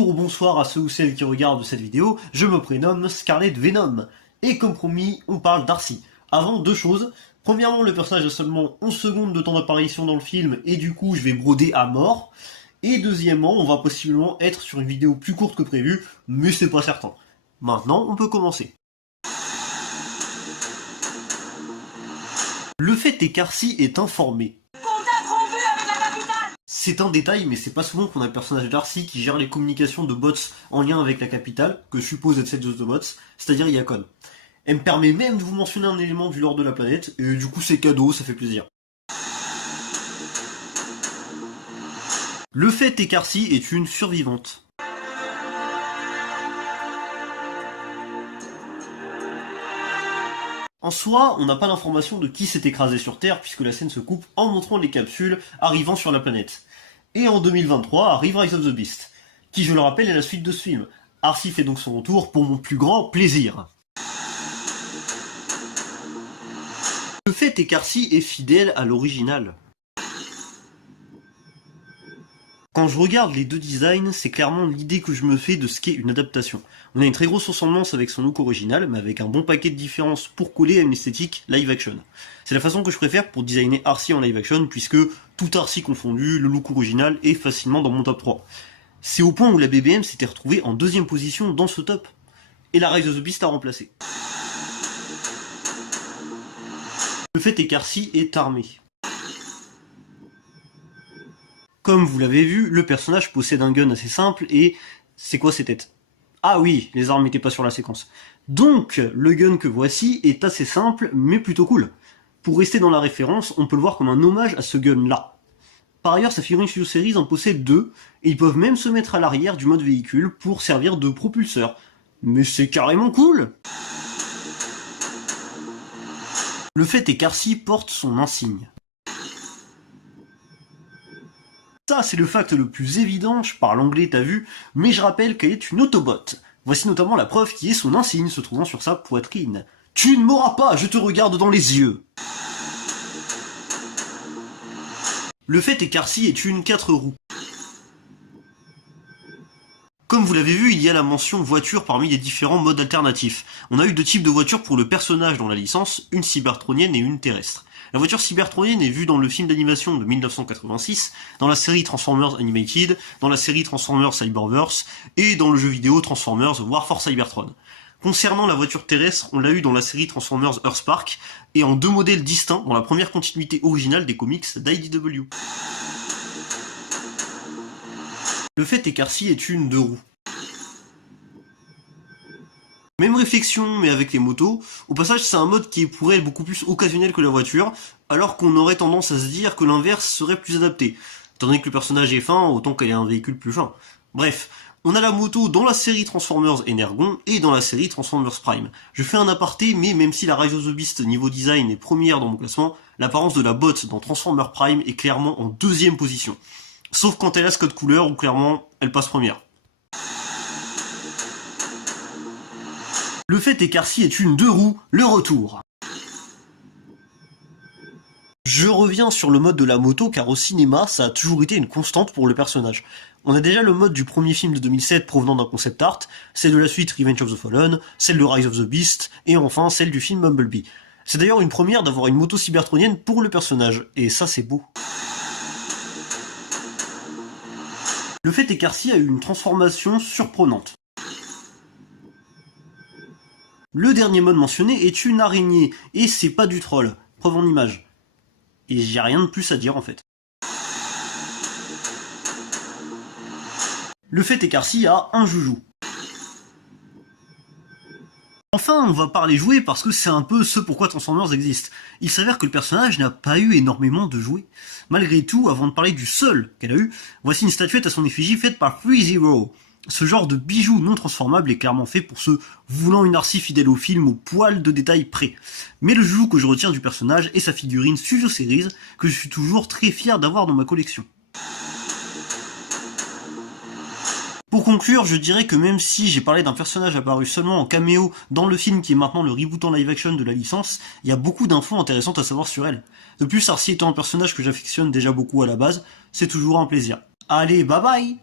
Bonjour ou bonsoir à ceux ou celles qui regardent cette vidéo, je me prénomme Scarlet Venom. Et comme promis, on parle d'Arcy. Avant, deux choses. Premièrement, le personnage a seulement 11 secondes de temps d'apparition dans le film, et du coup je vais broder à mort. Et deuxièmement, on va possiblement être sur une vidéo plus courte que prévu, mais c'est pas certain. Maintenant, on peut commencer. Le fait est qu'Arcy est informé. C'est un détail, mais c'est pas souvent qu'on a le personnage d'Arcy qui gère les communications de bots en lien avec la capitale, que suppose être cette de bots, c'est-à-dire Yakon. Elle me permet même de vous mentionner un élément du lore de la planète, et du coup c'est cadeau, ça fait plaisir. Le fait est qu'Arcy est une survivante. En soi, on n'a pas d'information de qui s'est écrasé sur Terre, puisque la scène se coupe en montrant les capsules arrivant sur la planète. Et en 2023 arrive Rise of the Beast, qui je le rappelle est la suite de ce film. Arcy fait donc son retour pour mon plus grand plaisir. Le fait est qu'Arcy est fidèle à l'original. Quand je regarde les deux designs, c'est clairement l'idée que je me fais de ce qu'est une adaptation. On a une très grosse ressemblance avec son look original, mais avec un bon paquet de différences pour coller à une esthétique live action. C'est la façon que je préfère pour designer Arcy en live action, puisque tout Arcy confondu, le look original est facilement dans mon top 3. C'est au point où la BBM s'était retrouvée en deuxième position dans ce top. Et la Rise of the Beast a remplacé. Le fait est qu'Arcy est armé. Comme vous l'avez vu, le personnage possède un gun assez simple et... c'est quoi ces têtes? Ah oui, les armes n'étaient pas sur la séquence. Donc, le gun que voici est assez simple, mais plutôt cool. Pour rester dans la référence, on peut le voir comme un hommage à ce gun-là. Par ailleurs, sa figurine Studio Series en possède deux, et ils peuvent même se mettre à l'arrière du mode véhicule pour servir de propulseur. Mais c'est carrément cool! Le fait est qu'Arcy porte son insigne. Ça, c'est le fact le plus évident, je parle anglais, t'as vu, mais je rappelle qu'elle est une Autobot. Voici notamment la preuve qui est son insigne se trouvant sur sa poitrine. Tu ne m'auras pas, je te regarde dans les yeux. Le fait est qu'Arcy est une 4 roues. Comme vous l'avez vu, il y a la mention voiture parmi les différents modes alternatifs. On a eu deux types de voitures pour le personnage dans la licence, une cybertronienne et une terrestre. La voiture cybertronienne est vue dans le film d'animation de 1986, dans la série Transformers Animated, dans la série Transformers Cyberverse, et dans le jeu vidéo Transformers War for Cybertron. Concernant la voiture terrestre, on l'a eu dans la série Transformers Earthspark, et en deux modèles distincts dans la première continuité originale des comics d'IDW. Le fait est qu'Arcy est une 2 roues. Même réflexion, mais avec les motos. Au passage, c'est un mode qui est pour elle beaucoup plus occasionnel que la voiture, alors qu'on aurait tendance à se dire que l'inverse serait plus adapté. Étant donné que le personnage est fin, autant qu'elle est un véhicule plus fin. Bref, on a la moto dans la série Transformers Energon et dans la série Transformers Prime. Je fais un aparté, mais même si la Rise of the Beast niveau design est première dans mon classement, l'apparence de la botte dans Transformers Prime est clairement en deuxième position. Sauf quand elle a ce code couleur où clairement elle passe première. Le fait est qu'Arcy est une 2 roues, le retour. Je reviens sur le mode de la moto car au cinéma, ça a toujours été une constante pour le personnage. On a déjà le mode du premier film de 2007 provenant d'un concept art, celle de la suite Revenge of the Fallen, celle de Rise of the Beast, et enfin celle du film Bumblebee. C'est d'ailleurs une première d'avoir une moto cybertronienne pour le personnage, et ça c'est beau. Le fait est qu'Arcy a eu une transformation surprenante. Le dernier mode mentionné est une araignée, et c'est pas du troll, preuve en image. Et j'ai rien de plus à dire en fait. Le fait est qu'Arcy a un joujou. Enfin, on va parler jouets parce que c'est un peu ce pourquoi Transformers existe. Il s'avère que le personnage n'a pas eu énormément de jouets. Malgré tout, avant de parler du seul qu'elle a eu, voici une statuette à son effigie faite par FreeZero. Ce genre de bijou non transformable est clairement fait pour ceux voulant une Arcy fidèle au film au poil de détails près. Mais le joujou que je retiens du personnage est sa figurine Studio Series, que je suis toujours très fier d'avoir dans ma collection. Pour conclure, je dirais que même si j'ai parlé d'un personnage apparu seulement en caméo dans le film qui est maintenant le reboot en live action de la licence, il y a beaucoup d'infos intéressantes à savoir sur elle. De plus, Arcy étant un personnage que j'affectionne déjà beaucoup à la base, c'est toujours un plaisir. Allez, bye bye!